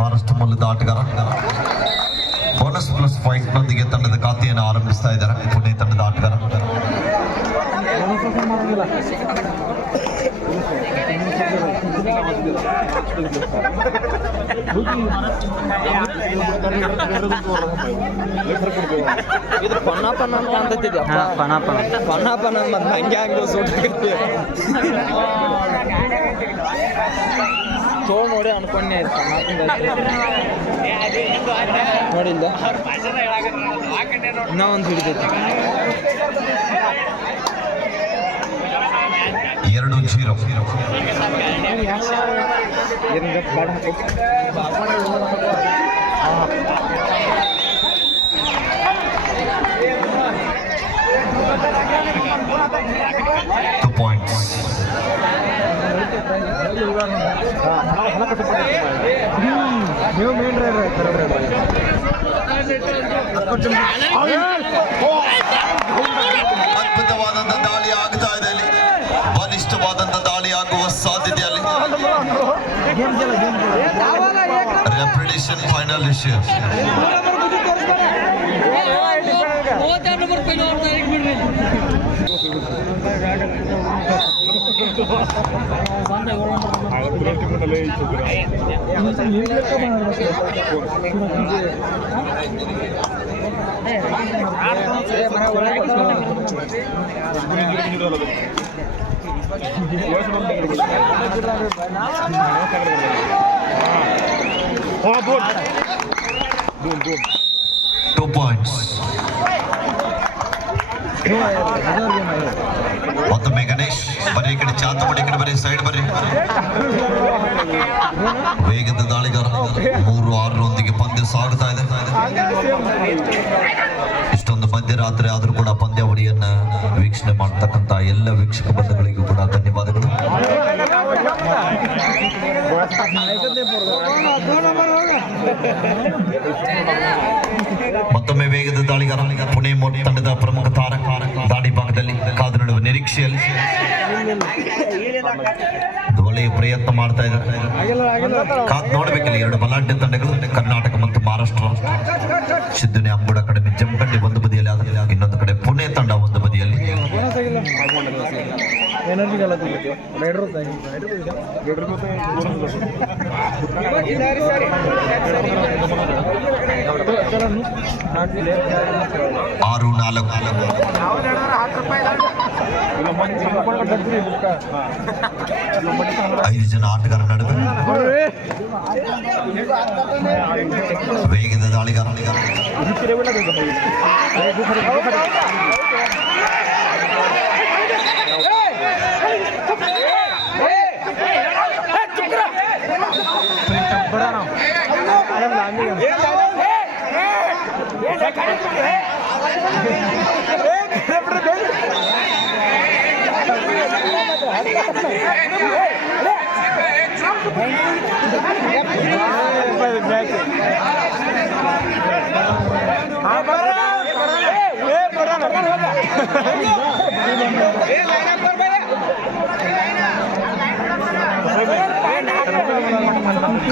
ಬಹಳಷ್ಟು ಮೂಲದ ಆಟಗಾರ. ಬೋನಸ್ ಪ್ಲಸ್ ಪಾಯಿಂಟ್ ನೊಂದಿಗೆ ತಂಡದ ಖಾತೆಯನ್ನು ಆರಂಭಿಸ್ತಾ ಇದ್ದಾರೆ ಪುಣೆ ತಂಡದ ಆಟಗಾರ. ಇದು ಪನ್ನ ಪನ್ನ ಅಂತ ಅಂತತಿದ್ಯ ಪನ್ನ ಪನ್ನ ಪನ್ನ ಪನ್ನ ಮತ್ತೆ ಹಂಗೆ ಹಂಗೆ ಸೂಟ್ ತೋಳ್ ನೋಡಿ ಅನ್ಕೊಂಡೆ ನೋಡಿಲ್ಲ ಇನ್ನೂ ಒಂದು ಹಿಡಿದೈತಿ. 2-0. Two points. ಅದ್ಭುತವಾದಂತಹ ದಾಳಿ ಆಗ್ತಾ ಇದೆ ಇಲ್ಲಿ. ಬಲಿಷ್ಠವಾದಂತಹ ದಾಳಿ ಆಗುವ ಸಾಧ್ಯತೆಯಲ್ಲಿ repetition final issue. Two points. ಮತ್ತೊಮ್ಮೆ ಗಣೇಶ್ ಬರೀ ಈ ಕಡೆ ಚಾತ ಬಡಿ ಈ ಕಡೆ ಬರೀ ಸೈಡ್ ಬರೀ. ವೇಗದ ದಾಳಿಗಾರ 3-6 ಪಂದ್ಯ ಸಾಗುತ್ತಾ ಇದೆ. ಇಷ್ಟೊಂದು ಮಧ್ಯರಾತ್ರಿ ಆದ್ರೂ ಕೂಡ ಪಂದ್ಯಾವಳಿಯನ್ನ ವೀಕ್ಷಣೆ ಮಾಡ್ತಕ್ಕಂತ ಎಲ್ಲ ವೀಕ್ಷಕ ಬಂಧುಗಳಿಗೂ ಕೂಡ ಧನ್ಯವಾದಗಳು. ಮತ್ತೊಮ್ಮೆ ವೇಗದ ದಾಳಿಗಾರ ಪುಣೆ ತಂಡದ ಪ್ರಮುಖ ತಾರಕ ದಾಳಿ ಭಾಗದಲ್ಲಿ ಕಾದು ನೋಡುವ ನಿರೀಕ್ಷೆಯಲ್ಲಿ ಒಳ್ಳೆಯ ಪ್ರಯತ್ನ ಮಾಡ್ತಾ ಇದ್ದಾರೆ. ಕಾದು ನೋಡಬೇಕಿಲ್ಲ ಎರಡು ಬಲಾಢ್ಯ ತಂಡಗಳು ಕರ್ನಾಟಕ ಮತ್ತು ಮಹಾರಾಷ್ಟ್ರ. ಸಿದ್ಧನೆ ಅಂಬುಡ ಕಡಿಮೆ ಜಮಖಂಡಿ ಒಂದು ಬದಿಯಲ್ಲಿ ಆದರೆ ಇನ್ನೊಂದು ಕಡೆ ಪುಣೆ ತಂಡ ಒಂದು ಬದಿಯಲ್ಲಿ. ಆರು 4 5 ಜನ ಆಟಗಾರ ನಡುವೆ ವೇಗದ ದಾಳಿಗಾರ.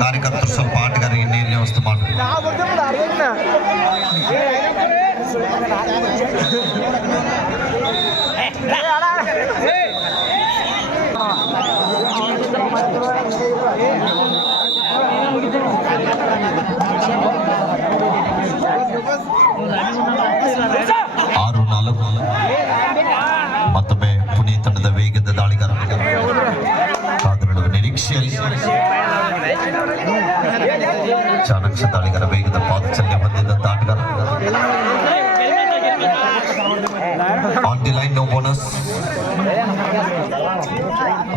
ಕಾರ್ಯಕರ್ತರು ಸ್ವಲ್ಪ ಆಟಗಾರರಿಗೆ ನೀರಿನ ವ್ಯವಸ್ಥೆ ಮಾಡಬೇಕು. ಆರು 4 ಮತ್ತೊಮ್ಮೆ ಪುಣೆ ತಂಡದ ವೇಗದ ದಾಳಿಗಾರ ಕಾದು ನೋಡುವ ನಿರೀಕ್ಷೆಯಲ್ಲಿ ಚಾಣಕ್ಯ ದಾಳಿಗಾರ ವೇಗದ ಪಾದಚಲನೆ ಹೊಂದಿದ್ದಂತ ಆಟಗಾರ. On the line, no bonus.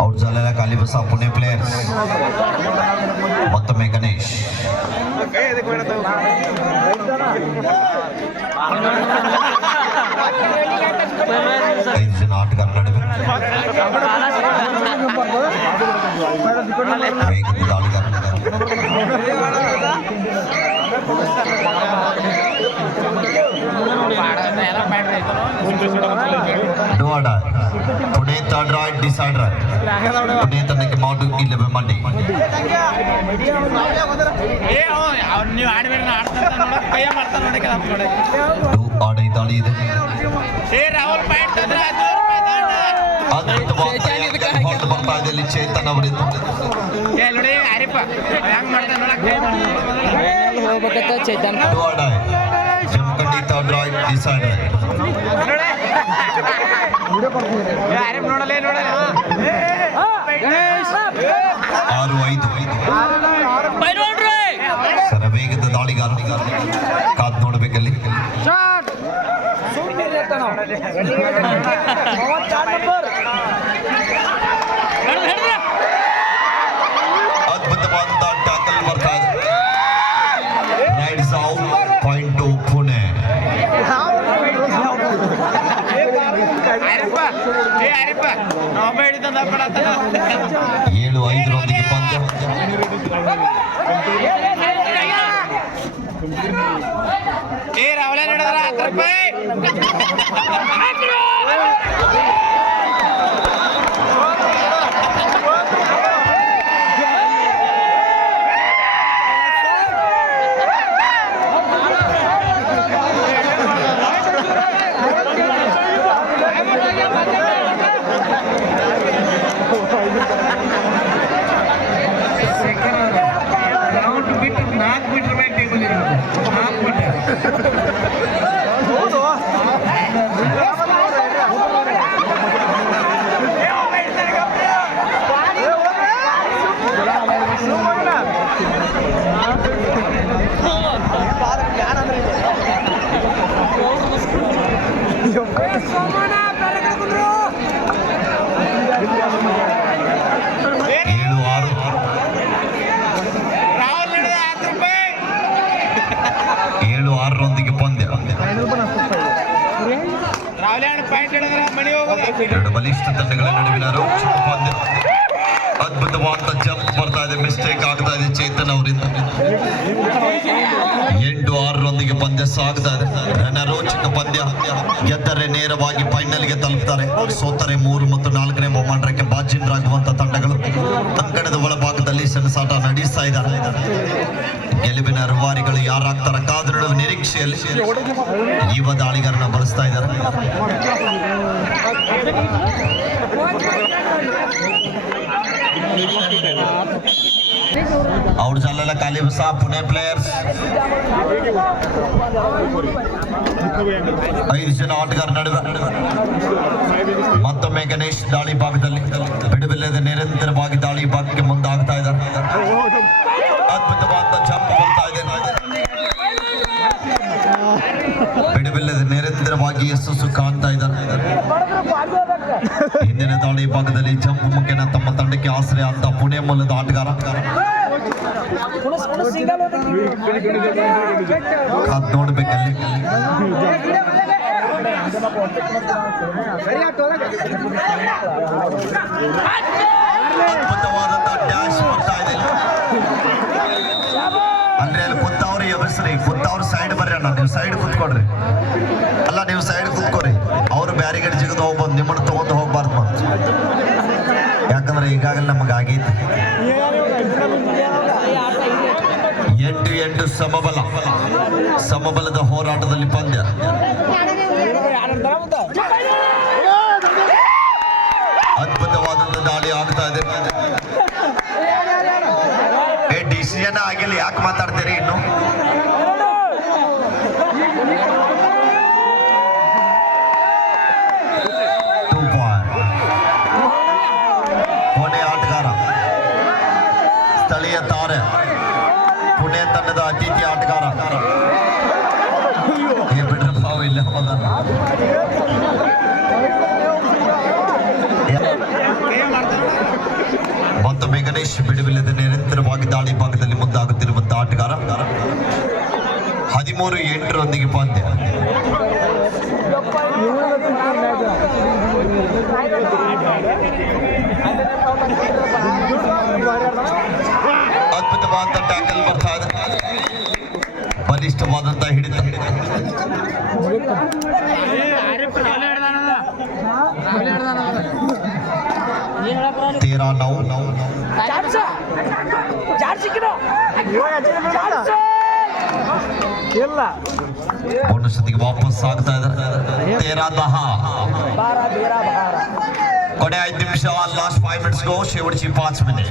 Out झालेला खाली बसा पुणे प्लेयर्स. मತ್ತೊಮ್ಮೆ ಗಣೇಶ್. ಐದು ಜನ ಆಟಗಾರ ನಡುವೆ ವೇಗದ ದಾಳಿಗಾರ. Pune third raid decide raid. Pune ತಂಡಕ್ಕೆ ಮಾಡು 11 ಮಂದಿ. ನೀವು ಆಡ್ಬೇಡ ಆಡ್ತಾನೆ ಕೈಯ ಮಾಡ್ತಾನೆ ನೋಡಿ ಆಡೈ ದಾಳಿ ಇದೆ. ರಾಹುಲ್ ಪಾಯಿಂಟ್ ಹೊರಟು ಬರ್ತಾ ಇದೆ ಇಲ್ಲಿ ಚೇತನ್ ಅವರಿಂದ. ನೋಡಿ ಹರಿಪ್ಪ ಹೆಂಗ್ ಮಾಡ್ತಾನೆ ಹೋಗ್ಬೇಕಂತ Chetan Jamakhandi third raid decide ಹರಿಪ್ ನೋಡಲೇ ನೋಡಲ್ಲ 6-5 ಸರ ವೇಗದ ದಾಳಿಗಾರ ಕಾದ್ ನೋಡ್ಬೇಕಲ್ಲಿ. ಅದ್ಭುತವಾದ ಟ್ಯಾಕಲ್ ಬರ್ತಾ ಇದೆ. Rights out point to Pune. 7-5 ಪಂದ್ಯ. ರಾಹುಲ ನಡೆದ್ರ 10 ರೂಪಾಯಿ ಎರಡು ಬಲಿಷ್ಠ ತಂಡಗಳ ನಡುವಿನ ರೋಚಕ ಪಂದ್ಯ. ಅದ್ಭುತವಾದ ಜಂಪ್ ಬರ್ತಾ ಇದೆ, ಮಿಸ್ಟೇಕ್ ಆಗ್ತಾ ಇದೆ ಚೇತನ್ ಅವರಿಂದ. 8-6 ಪಂದ್ಯ ಸಾಗ್ತಾ ಇದೆ. ರೋಚಕ ಪಂದ್ಯ. ಗೆದ್ದರೆ ನೇರವಾಗಿ ಫೈನಲ್ಗೆ ತಲುಪ್ತಾರೆ, ಸೋತರೆ 3 ಮತ್ತು 4ನೇ ಬಹುಮಾನಕ್ಕೆ ಬಾಜಿಂದ್ರಾಗುವಂತ ತಂಡಗಳು ಅಂಕಣದ ಒಳಭಾಗದಲ್ಲಿ ಸೆಣಸಾಟ ನಡೆಸ್ತಾ ಇದ್ದಾರೆ. ಗೆಲುವಿನ ರೂವಾರಿಗಳು ಯಾರಾಗ್ತಾರ ಕಾದು ನೋಡುವ ನಿರೀಕ್ಷೆಯಲ್ಲಿ ಯುವ ದಾಳಿಗಾರನ ಬಳಸ್ತಾ ಇದ್ದಾರೆ. ಔಟ್ झालेला कालिबसा पुणे प्लेयर्स. 5 ಜನ ಆಟಗಾರ ನಡುವೆ ಮತ್ತೊಮ್ಮೆ ಗಣೇಶ್ ದಾಳಿ ಭಾಗದಲ್ಲಿ ಬಿಡುವಿಲ್ಲದೆ ನಿರಂತರವಾಗಿ ದಾಳಿ ಭಾಗಕ್ಕೆ ಮುಂದಾಗ್ತಾ ಇದ್ದಾರೆ. ಅದ್ಭುತವಾದ ಜಂಪ್ ಬರ್ತಾ ಇದೆ. ಬಿಡುವಿಲ್ಲದೆ ನಿರಂತರವಾಗಿ ಯಶಸ್ಸು ಕಾಣ್ತಾ ಇದ್ದಾರೆ. ಹಿಂದಿನ ದಾಳಿ ಭಾಗದಲ್ಲಿ ಜಂಪ್ ಮುಖೇನ ತಮ್ಮ ತಂಡಕ್ಕೆ ಆಶ್ರಯ ಅಂತ ಪುಣೆ ಮೂಲದ ಆಟಗಾರ ಕಾದ್ ನೋಡ್ಬೇಕಲ್ಲಿ. ಅದ್ಭುತವಾದಂತಹ ಡ್ಯಾಶ್ ಬರ್ತಾ ಇದೆ. ಅಂದ್ರೆ ಅಲ್ಲಿ ಕುತ್ತವ್ರು ಎಬಸ್ರಿ, ಕುತ್ತವ್ರು ಸೈಡ್ ಬರ್ರಿ ಅಣ್ಣ, ನೀವು ಸೈಡ್ ಕುತ್ಕೊಡ್ರಿ. ಅಲ್ಲ ನೀವು ಸೈಡ್ ಕುತ್ಕೋರಿ, ಅವ್ರು ಬ್ಯಾರಿಗೇಡ್ ಜಿಗದು ಹೋಗ್ಬೋದು, ನಿಮ್ಮನ್ನು ತಗೊಂಡು ಹೋಗ್ಬಾರ್ದು ಮತ್ತೆ. ಯಾಕಂದ್ರೆ ಈಗಾಗಲೇ ನಮಗೆ ಆಗೈತಿ 8-8 ಸಮಬಲದ ಹೋರಾಟದಲ್ಲಿ ಪಂದ್ಯ. ಅದ್ಭುತವಾದಂತ ದಾಳಿ ಆಗ್ತಾ ಇದೆ. ಡಿಸಿಷನ್ ಆಗಿಲ್ಲ, ಯಾಕೆ ಮಾತಾಡ್ತೀರಿ ಇನ್ನು? ಕೊನೆ ಆಟಗಾರ ಸ್ಥಳೀಯ ತಾರೆ, ಪುಣೆ ತಂಡದ ಅತಿಥಿ ಆಟಗಾರ. ಬಿಡ್ರಪ್ಪ ಇಲ್ಲ ಹೋದ. ಮತ್ತೊಮ್ಮೆ ಗಣೇಶ್ ಬಿಡುವಿಲ್ಲದೆ ನಿರಂತರವಾಗಿ ದಾಳಿ ಭಾಗದಲ್ಲಿ ಮುಂದಾಗುತ್ತಿರುವಂತಹ ಆಟಗಾರ. 13-8 ಪಂದ್ಯ. ಅದ್ಭುತವಾದ ಟ್ಯಾಕಲ್ ಬರ್ತಾ ಇದೆ, ಬಲಿಷ್ಠವಾದಂತ ಹಿಡಿತ. 13-9 ಇಲ್ಲ ಪೂರ್ಣಸ್ಥಿತಿಗೆ ವಾಪಸ್ ಆಗ್ತಾ ಇದ್ದಾರೆ. 13-10 ಕೊನೆ 5 ನಿಮಿಷ. लास्ट 5 मिनट्स गो. शेवटची 5 मिनिट.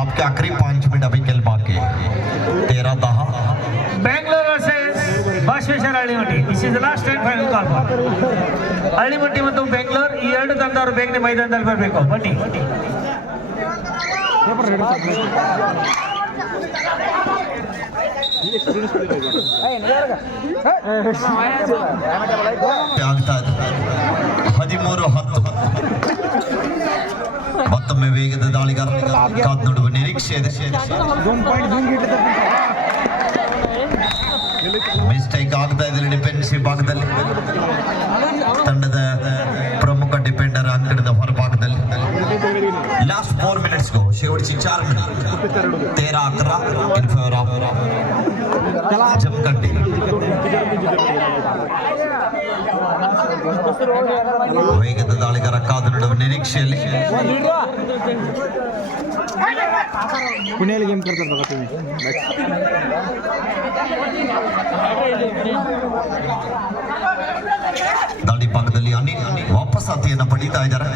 आपके आखरी 5 मिनिट अभी खेल बाकी. 13-10 Bengaluru versus Basaveshwara Hallimatti. This is the last and final call for Hallimatti ಮತ್ತು ಬೆಂಗಳೂರು. ಈ ಎರಡು ತಂಡವರು ಬೇಗನೆ ಮೈದಾನದಲ್ಲಿ ಬರಬೇಕು. ಬನ್ನಿ ಆಗ್ತಾ ಇದೆ. 13-10 ಮತ್ತೊಮ್ಮೆ ವೇಗದ ದಾಳಿಗಾರ ಕಾದ್ ನೋಡುವ ನಿರೀಕ್ಷೆ ಇದೆ. ಮಿಸ್ಟೇಕ್ ಆಗ್ತಾ ಇದೆ ಡಿಫೆನ್ಸಿವ್ ಭಾಗದಲ್ಲಿ. ತಂಡದ ಪ್ರಮುಖ ಡಿಫೆಂಡರ್ ಅಂಕಣದ ಹೊರಭಾಗದಲ್ಲಿ. लास्ट 4 मिनिट्स गो. शेवटची 4 minute. 13-11 in favour of Jamkhandi. ವೇಗದ ದಾಳಿಗಾರ ಕಾದು ನೋಡುವ ನಿರೀಕ್ಷೆಯಲ್ಲಿ. ಪುಣೆಯಲ್ಲಿ ಗೇಮ್ ಕರ್ತಾರೆ ಬघा तुम्ही. ದಾಳಿ ಭಾಗದಲ್ಲಿ ಅನಿಲ್ ವಾಪಸ್ ಆತಿಯನ್ನ ಪಡೀತಾ ಇದ್ದಾರೆ.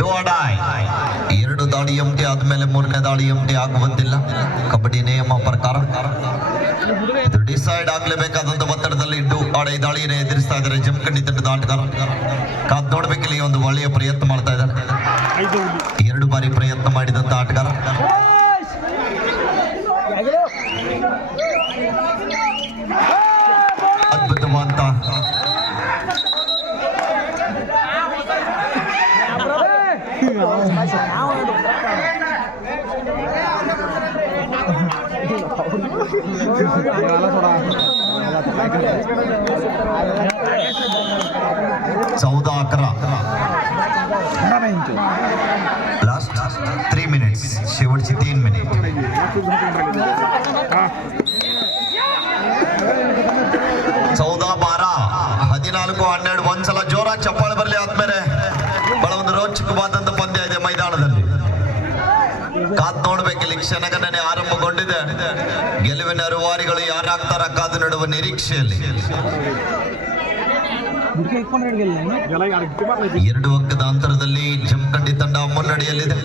Do or die. 2 ದಾಳಿ ಎಂಟಿ ಆದ್ಮೇಲೆ 3ನೇ ದಾಳಿ ಎಂಟಿ ಆಗುವಂತಿಲ್ಲ ಕಬಡ್ಡಿ ನಿಯಮ ಪ್ರಕಾರ. ಇದು ಡಿಸೈಡ್ ಆಗ್ಲೇಬೇಕಾದಂತ ಒತ್ತಡದಲ್ಲಿ ಡೂ ಆರ್ ಡೈ ದಾಳಿಯನ್ನು ಎದುರಿಸ್ತಾ ಇದ್ದಾರೆ ಜಮಖಂಡಿ ತಂಡದ ಆಟಗಾರ. ಕಾದ್ ನೋಡ್ಬೇಕಿಲ್ಲ, ಈ ಒಂದು ಒಳ್ಳೆಯ ಪ್ರಯತ್ನ ಮಾಡ್ತಾ ಇದ್ದಾರೆ. 2 ಬಾರಿ ಪ್ರಯತ್ನ ಮಾಡಿದಂತ ಆಟಗಾರ. ಅದ್ಭುತವಾದಂತ चौदह 11 लास्ट 3 मिनिट्स. शेवटची 3 मिनिट. 14-12 14-12 ಒಂದ್ಸಲ ಜೋರ ಚಪ್ಪಾಳೆ ಬರಲಿ. ಆದ್ಮೇಲೆ ಬಹಳ ಒಂದು ರೋಚಕವಾದಂತ ಪಂದ್ಯ ಇದೆ ಮೈದಾನದಲ್ಲಿ. ಕಾದ್ ನೋಡ್ಬೇಕಿಲ್ಲ. ಕ್ಷಣಗಣನೆ ಆರಂಭಗೊಂಡಿದೆ. ಗೆಲುವಿನ ರೂವಾರಿಗಳು ಯಾರಾಗ್ತಾರ ಕಾದು ನೋಡುವ ನಿರೀಕ್ಷೆಯಲ್ಲಿ. 2 ಅಂಕದ ಅಂತರದಲ್ಲಿ ಜಮಖಂಡಿ ತಂಡ ಮುನ್ನಡೆಯಲ್ಲಿದೆ.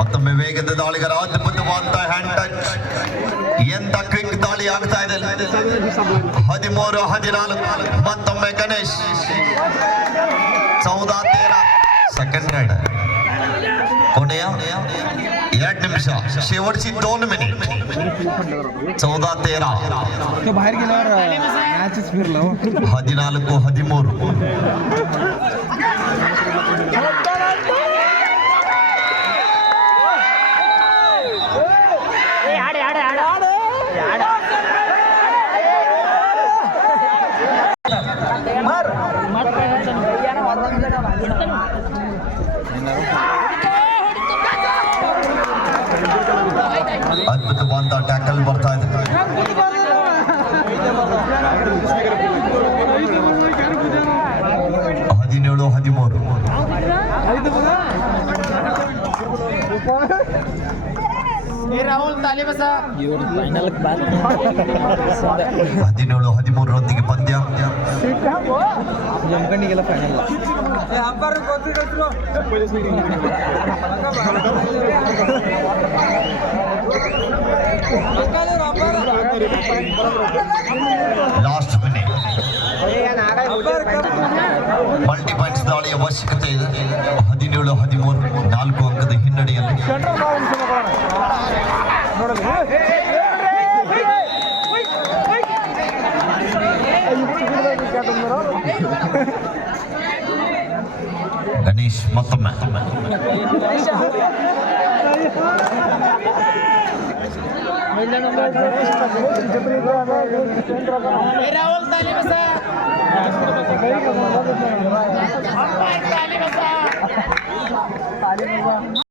ಮತ್ತೊಮ್ಮೆ ವೇಗದ ದಾಳಿಗರ ಅದ್ಭುತವಾದಂತ ಹ್ಯಾಂಡ್ ಟಚ್. ಎಂತ ಕ್ವಿಕ್ ದಾಳಿ ಆಗ್ತಾ ಇದೆ. 13-14 ಮತ್ತೊಮ್ಮೆ ಗಣೇಶ್. 14-13 second ride. ಕೊನೆಯ 2 ನಿಮಿಷ. शेवटची 2 मिनिट. 14-13 बाहेर गेल्यावर मॅचच फिरलं. 14-13 ಅದ್ಭುತವಾದ ಟ್ಯಾಕಲ್ ಬರ್ತಾ ಇದೆ. 17-13 ರಾಹುಲ್ ತಾಲಿ ಬಸ 17-13 ರೊಂದಿಗೆ ಪಂದ್ಯ. ಜಮಖಂಡಿಗೆಲ್ಲ final. Last minute. Multi points ದಾಳಿಯ ಅವಶ್ಯಕತೆ ಇದೆ. 17-13 4 ಅಂಕದ ಹಿನ್ನಡೆಯಲ್ಲಿ. ಗಣೇಶ್ ಮತ್ತೊಮ್ಮೆ ರಾಹುಲ್ ತಾಲಿ ಬಸ